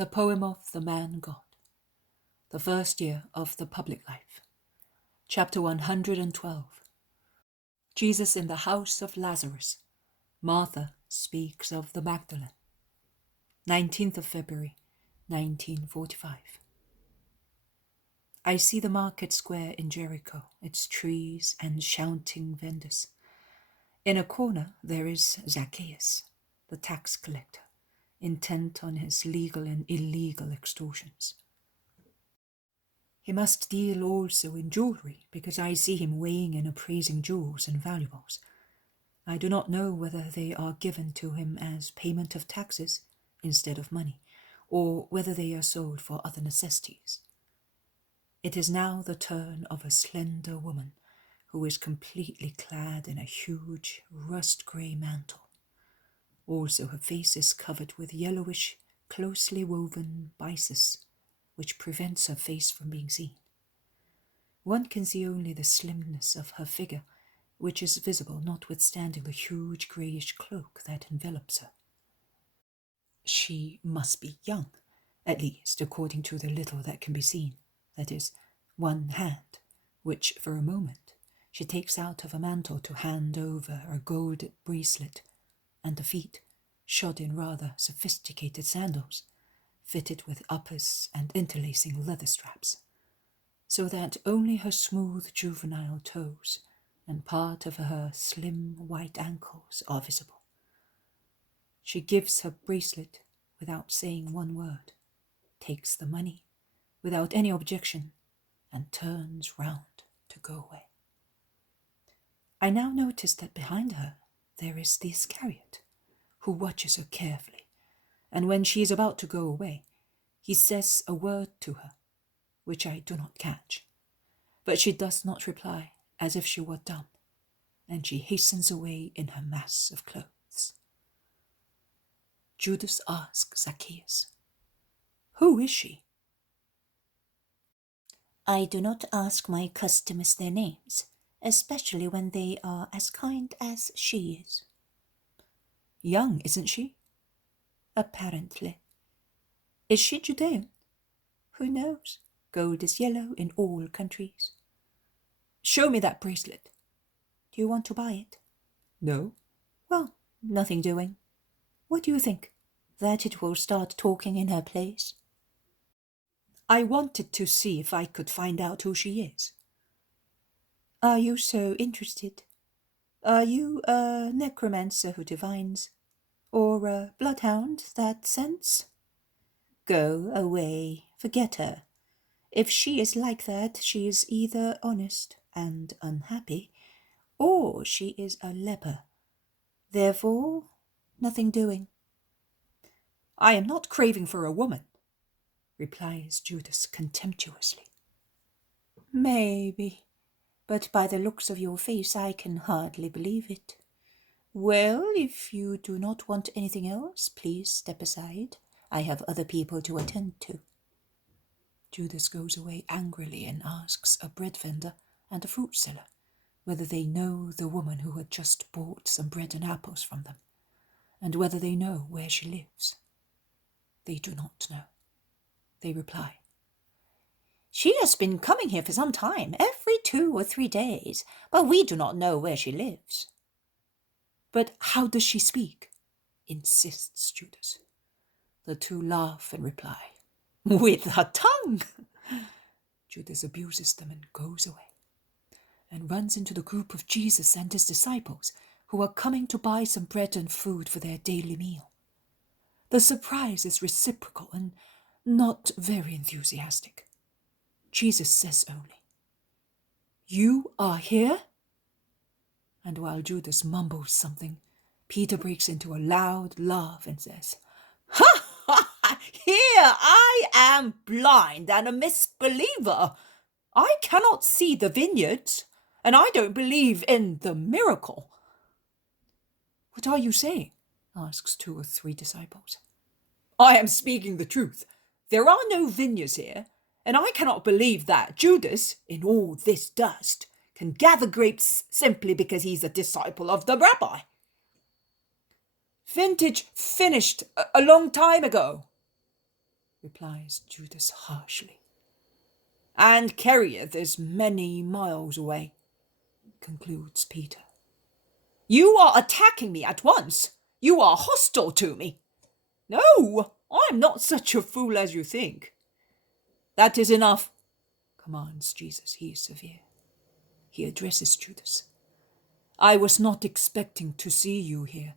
The Poem of the Man God. The First Year of the Public Life. Chapter 112. Jesus in the House of Lazarus. Martha speaks of the Magdalene. 19th of February, 1945. I see the market square in Jericho, its trees and shouting vendors. In a corner there is Zacchaeus, the tax collector, intent on his legal and illegal extortions. He must deal also in jewelry, because I see him weighing and appraising jewels and valuables. I do not know whether they are given to him as payment of taxes instead of money, or whether they are sold for other necessities. It is now the turn of a slender woman who is completely clad in a huge rust-grey mantle. Also her face is covered with yellowish, closely woven byssus, which prevents her face from being seen. One can see only the slimness of her figure, which is visible notwithstanding the huge greyish cloak that envelops her. She must be young, at least according to the little that can be seen, that is, one hand, which for a moment she takes out of a mantle to hand over a gold bracelet, and the feet, shod in rather sophisticated sandals, fitted with uppers and interlacing leather straps, so that only her smooth juvenile toes and part of her slim white ankles are visible. She gives her bracelet without saying one word, takes the money without any objection, and turns round to go away. I now notice that behind her there is the Iscariot, who watches her carefully, and when she is about to go away, he says a word to her, which I do not catch. But she does not reply, as if she were dumb, and she hastens away in her mass of clothes. Judas asks Zacchaeus, "Who is she?" I do not ask my customers their names, especially when they are as kind as she is. Young, isn't she? Apparently. Is she Judean? Who knows? Gold is yellow in all countries. Show me that bracelet. Do you want to buy it? No. Well, nothing doing. What do you think? That it will start talking in her place? I wanted to see if I could find out who she is. Are you so interested? Are you a necromancer who divines? Or a bloodhound that scents? Go away, forget her. If she is like that, she is either honest and unhappy, or she is a leper. Therefore, nothing doing. I am not craving for a woman, replies Judas contemptuously. Maybe, but by the looks of your face I can hardly believe it. Well, if you do not want anything else, please step aside. I have other people to attend to. Judas goes away angrily and asks a bread vendor and a fruit seller whether they know the woman who had just bought some bread and apples from them, and whether they know where she lives. They do not know. They reply, "She has been coming here for some time, every 2 or 3 days, but we do not know where she lives." "But how does she speak?" insists Judas. The two laugh and reply, "With her tongue." Judas abuses them and goes away, and runs into the group of Jesus and his disciples, who are coming to buy some bread and food for their daily meal. The surprise is reciprocal and not very enthusiastic. Jesus says only, "You are here?" And while Judas mumbles something, Peter breaks into a loud laugh and says, "Ha ha! Here I am blind and a misbeliever. I cannot see the vineyards, and I don't believe in the miracle." "What are you saying?" asks 2 or 3 disciples. "I am speaking the truth. There are no vineyards here, and I cannot believe that Judas, in all this dust, can gather grapes simply because he's a disciple of the rabbi." "Vintage finished a long time ago." replies Judas harshly. And Kerioth is many miles away, concludes Peter. You are attacking me at once. You are hostile to me. No, I'm not such a fool as you think. That is enough, commands Jesus. He is severe. He addresses Judas. I was not expecting to see you here.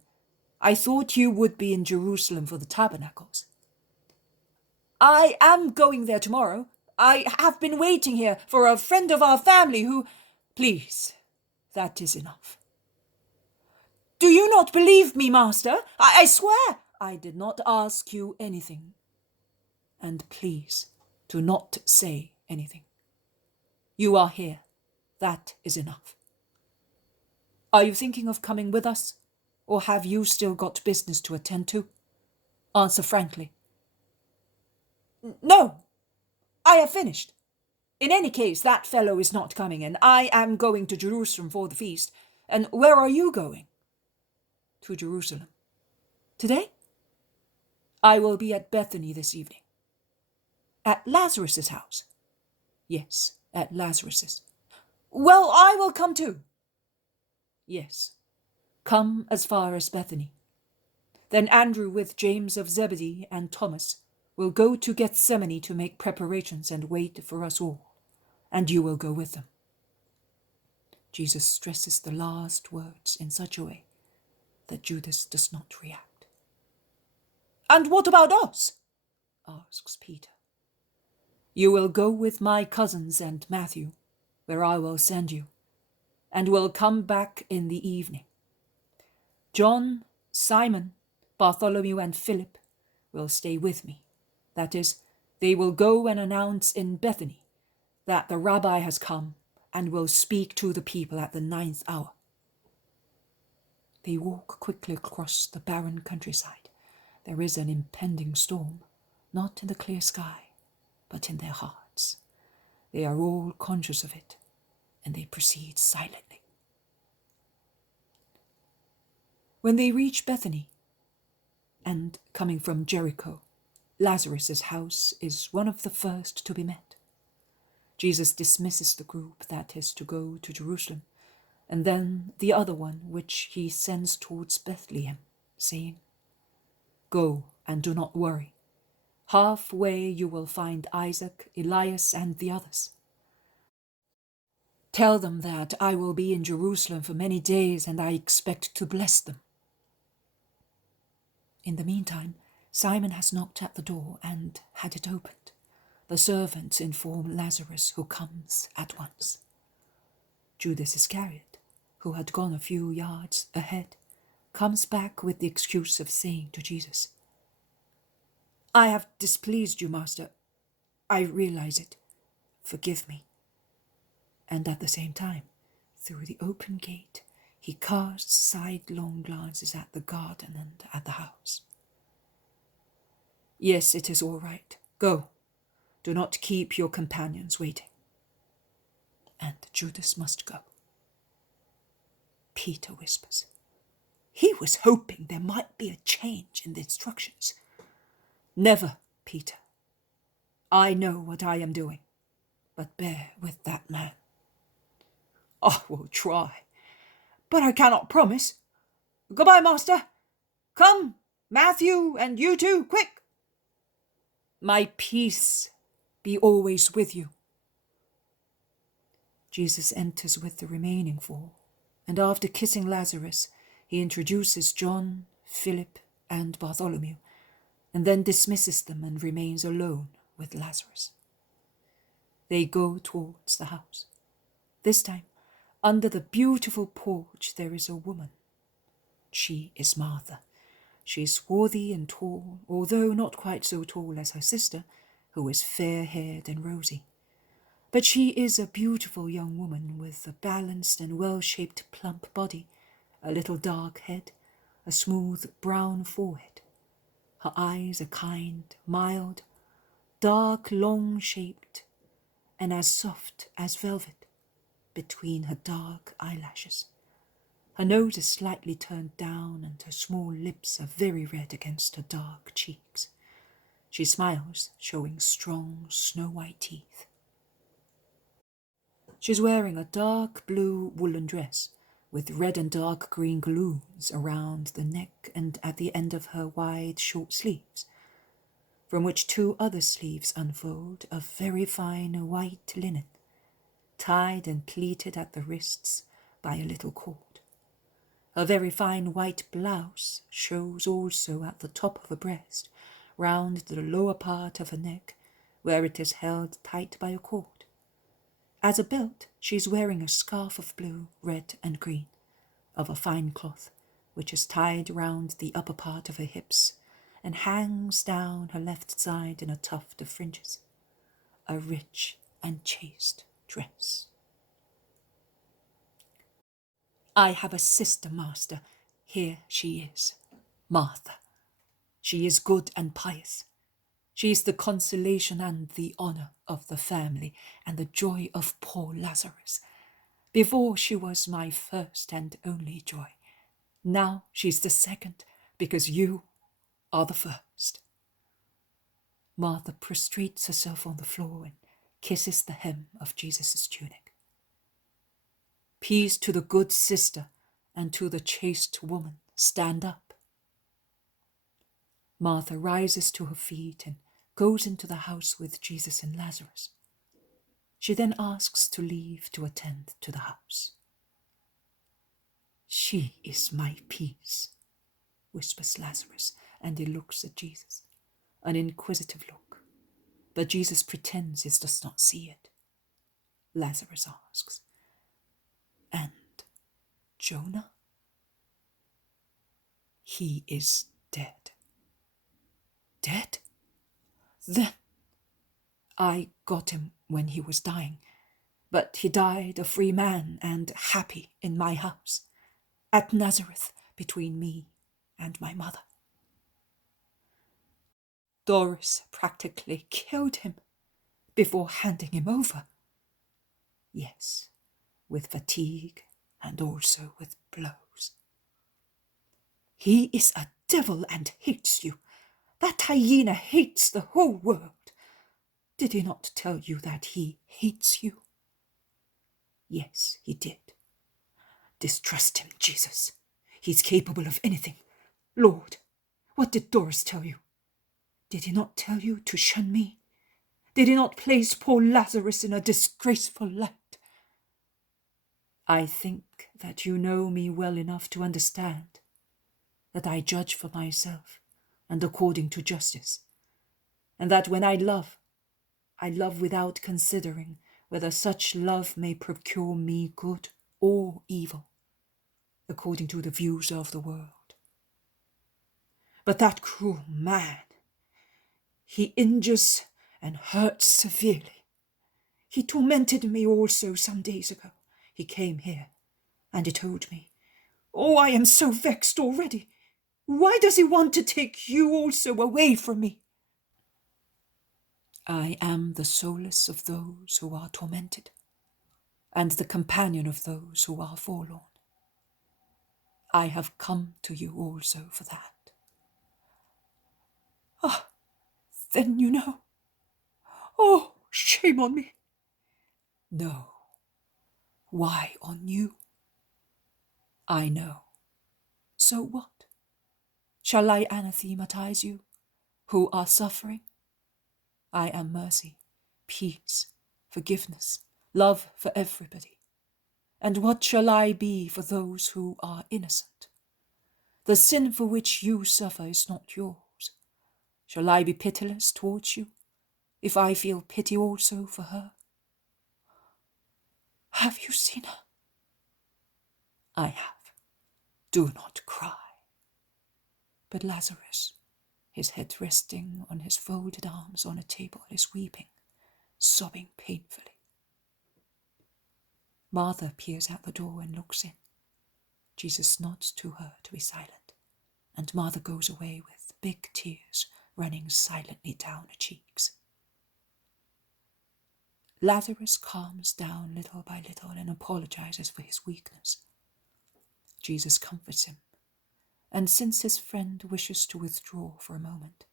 I thought you would be in Jerusalem for the tabernacles. I am going there tomorrow. I have been waiting here for a friend of our family who... Please, that is enough. Do you not believe me, Master? I swear I did not ask you anything. And please, do not say anything. You are here. That is enough. Are you thinking of coming with us? Or have you still got business to attend to? Answer frankly. No, I have finished. In any case, that fellow is not coming, and I am going to Jerusalem for the feast. And where are you going? To Jerusalem. Today? I will be at Bethany this evening. At Lazarus's house? Yes, at Lazarus's. Well, I will come too. Yes, come as far as Bethany. Then Andrew with James of Zebedee and Thomas will go to Gethsemane to make preparations and wait for us all, and you will go with them. Jesus stresses the last words in such a way that Judas does not react. And what about us? Asks Peter. You will go with my cousins and Matthew, where I will send you, and will come back in the evening. John, Simon, Bartholomew, and Philip will stay with me. That is, they will go and announce in Bethany that the rabbi has come and will speak to the people at the 9th hour. They walk quickly across the barren countryside. There is an impending storm, not in the clear sky, but in their hearts. They are all conscious of it, and they proceed silently. When they reach Bethany, and coming from Jericho, Lazarus's house is one of the first to be met. Jesus dismisses the group that is to go to Jerusalem, and then the other one which he sends towards Bethlehem, saying, Go and do not worry. Halfway you will find Isaac, Elias, and the others. Tell them that I will be in Jerusalem for many days, and I expect to bless them. In the meantime, Simon has knocked at the door and had it opened. The servants inform Lazarus, who comes at once. Judas Iscariot, who had gone a few yards ahead, comes back with the excuse of saying to Jesus, I have displeased you, Master. I realize it. Forgive me. And at the same time, through the open gate, he casts sidelong glances at the garden and at the house. Yes, it is all right. Go. Do not keep your companions waiting. And Judas must go. Peter whispers. He was hoping there might be a change in the instructions. Never, Peter. I know what I am doing, but bear with that man. I will try, but I cannot promise. Goodbye, Master. Come, Matthew, and you too, quick. My peace be always with you. Jesus enters with the remaining 4, and after kissing Lazarus, he introduces John, Philip, and Bartholomew, and then dismisses them and remains alone with Lazarus. They go towards the house. This time, under the beautiful porch, there is a woman. She is Martha. She is swarthy and tall, although not quite so tall as her sister, who is fair-haired and rosy. But she is a beautiful young woman with a balanced and well-shaped plump body, a little dark head, a smooth brown forehead. Her eyes are kind, mild, dark, long-shaped, and as soft as velvet between her dark eyelashes. Her nose is slightly turned down, and her small lips are very red against her dark cheeks. She smiles, showing strong, snow-white teeth. She's wearing a dark blue woolen dress with red and dark green galloons around the neck and at the end of her wide, short sleeves, from which two other sleeves unfold of very fine white linen, tied and pleated at the wrists by a little cord. A very fine white blouse shows also at the top of her breast, round the lower part of her neck, where it is held tight by a cord. As a belt, she is wearing a scarf of blue, red, and green, of a fine cloth, which is tied round the upper part of her hips and hangs down her left side in a tuft of fringes. A rich and chaste dress. I have a sister, master. Here she is, Martha. She is good and pious. She is the consolation and the honour of the family and the joy of poor Lazarus. Before she was my first and only joy. Now she's the second, because you are the first. Martha prostrates herself on the floor and kisses the hem of Jesus' tunic. Peace to the good sister and to the chaste woman. Stand up. Martha rises to her feet and goes into the house with Jesus and Lazarus. She then asks to leave to attend to the house. She is my peace, whispers Lazarus, and he looks at Jesus, an inquisitive look. But Jesus pretends he does not see it. Lazarus asks, and Jonah? He is dead. Dead? Then I got him when he was dying, but he died a free man and happy in my house, at Nazareth, between me and my mother. Doris practically killed him before handing him over. Yes, with fatigue and also with blows. He is a devil and hates you. That hyena hates the whole world. Did he not tell you that he hates you? Yes, he did. Distrust him, Jesus. He's capable of anything. Lord, what did Doris tell you? Did he not tell you to shun me? Did he not place poor Lazarus in a disgraceful light? I think that you know me well enough to understand that I judge for myself and according to justice, and that when I love without considering whether such love may procure me good or evil, according to the views of the world. But that cruel man, he injures and hurts severely. He tormented me also some days ago. He came here, and he told me, "Oh, I am so vexed already. Why does he want to take you also away from me?" I am the solace of those who are tormented, and the companion of those who are forlorn. I have come to you also for that. Ah, then you know. Oh, shame on me. No. Why on you? I know. So what? Shall I anathematize you, who are suffering? I am mercy, peace, forgiveness, love for everybody. And what shall I be for those who are innocent? The sin for which you suffer is not yours. Shall I be pitiless towards you, if I feel pity also for her? Have you seen her? I have. Do not cry. But Lazarus, his head resting on his folded arms on a table, is weeping, sobbing painfully. Martha peers at the door and looks in. Jesus nods to her to be silent, and Martha goes away with big tears running silently down her cheeks. Lazarus calms down little by little and apologizes for his weakness. Jesus comforts him, and since his friend wishes to withdraw for a moment,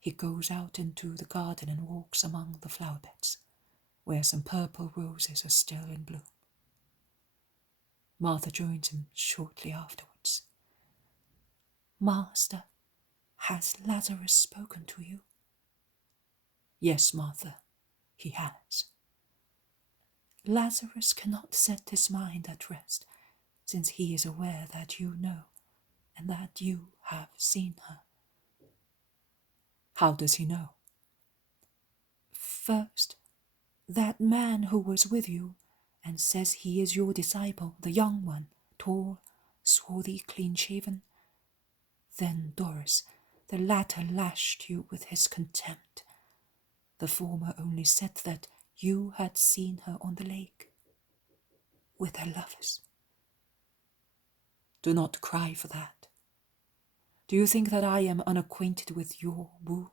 He goes out into the garden and walks among the flower beds, where some purple roses are still in bloom. Martha joins him shortly afterwards. Master, has Lazarus spoken to you? Yes, Martha, he has. Lazarus cannot set his mind at rest, since he is aware that you know and that you have seen her. How does he know? First, that man who was with you and says he is your disciple, the young one, tall, swarthy, clean-shaven. Then Doris, the latter lashed you with his contempt. The former only said that you had seen her on the lake with her lovers. Do not cry for that. Do you think that I am unacquainted with your wound?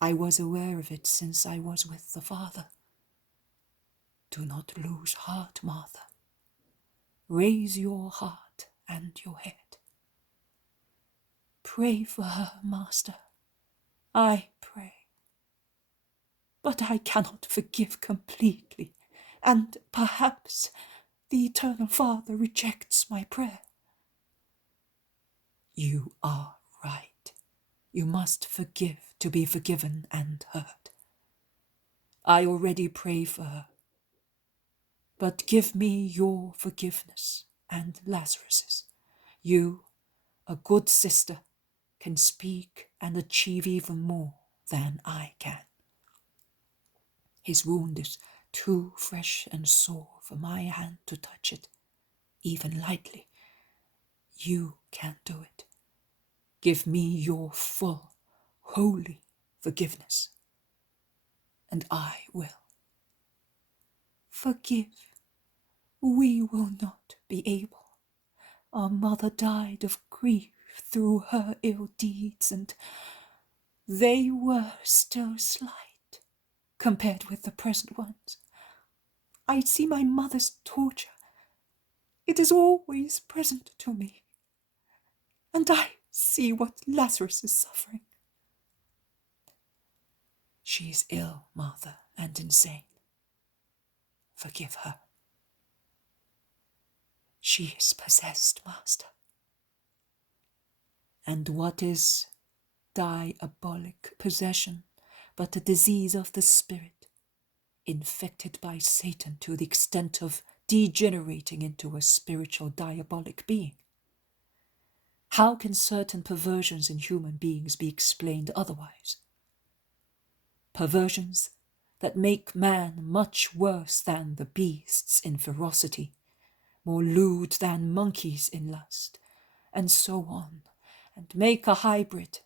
I was aware of it since I was with the Father. Do not lose heart, Martha. Raise your heart and your head. Pray for her, Master. I pray. But I cannot forgive completely, and perhaps the Eternal Father rejects my prayer. You are right. You must forgive to be forgiven and hurt. I already pray for her. But give me your forgiveness and Lazarus's. You, a good sister, can speak and achieve even more than I can. His wound is too fresh and sore for my hand to touch it, even lightly. You can do it. Give me your full, holy forgiveness, and I will. Forgive. We will not be able. Our mother died of grief through her ill deeds, and they were still slight compared with the present ones. I see my mother's torture. It is always present to me. And I see what Lazarus is suffering. She is ill, Martha, and insane. Forgive her. She is possessed, Master. And what is diabolic possession but a disease of the spirit, infected by Satan to the extent of degenerating into a spiritual diabolic being? How can certain perversions in human beings be explained otherwise? Perversions that make man much worse than the beasts in ferocity, more lewd than monkeys in lust, and so on, and make a hybrid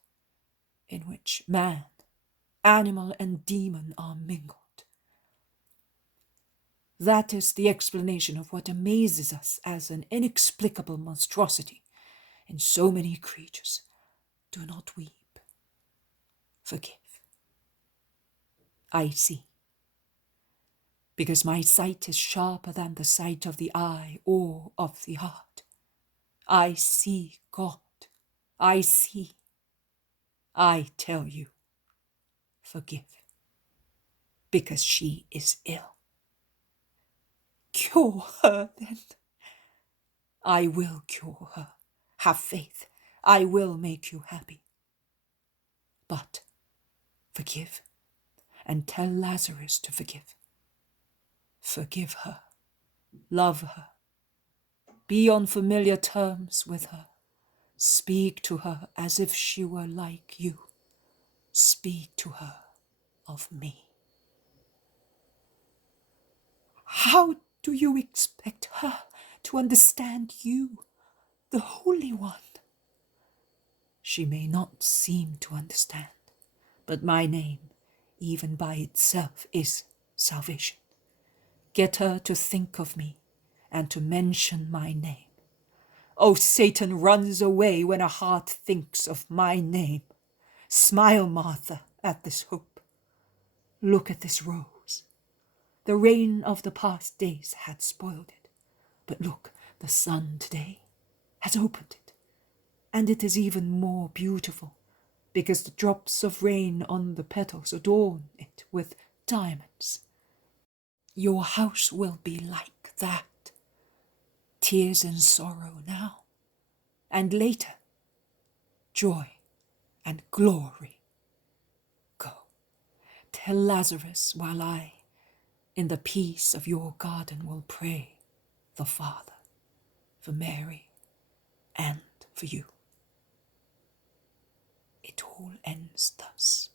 in which man, animal, and demon are mingled. That is the explanation of what amazes us as an inexplicable monstrosity in so many creatures. Do not weep. Forgive. I see. Because my sight is sharper than the sight of the eye or of the heart. I see God. I see. I tell you, forgive. Because she is ill. Cure her, then. I will cure her. Have faith. I will make you happy. But forgive, and tell Lazarus to forgive. Forgive her. Love her. Be on familiar terms with her. Speak to her as if she were like you. Speak to her of me. How do you expect her to understand you, the Holy One? She may not seem to understand, but my name, even by itself, is salvation. Get her to think of me and to mention my name. Oh, Satan runs away when a heart thinks of my name. Smile, Martha, at this hope. Look at this rose. The rain of the past days had spoiled it, but look, the sun today has opened it, and it is even more beautiful because the drops of rain on the petals adorn it with diamonds. Your house will be like that. Tears and sorrow now, and later, joy and glory. Go, tell Lazarus while I, in the peace of your garden, will pray the Father, for Mary, and for you. It all ends thus.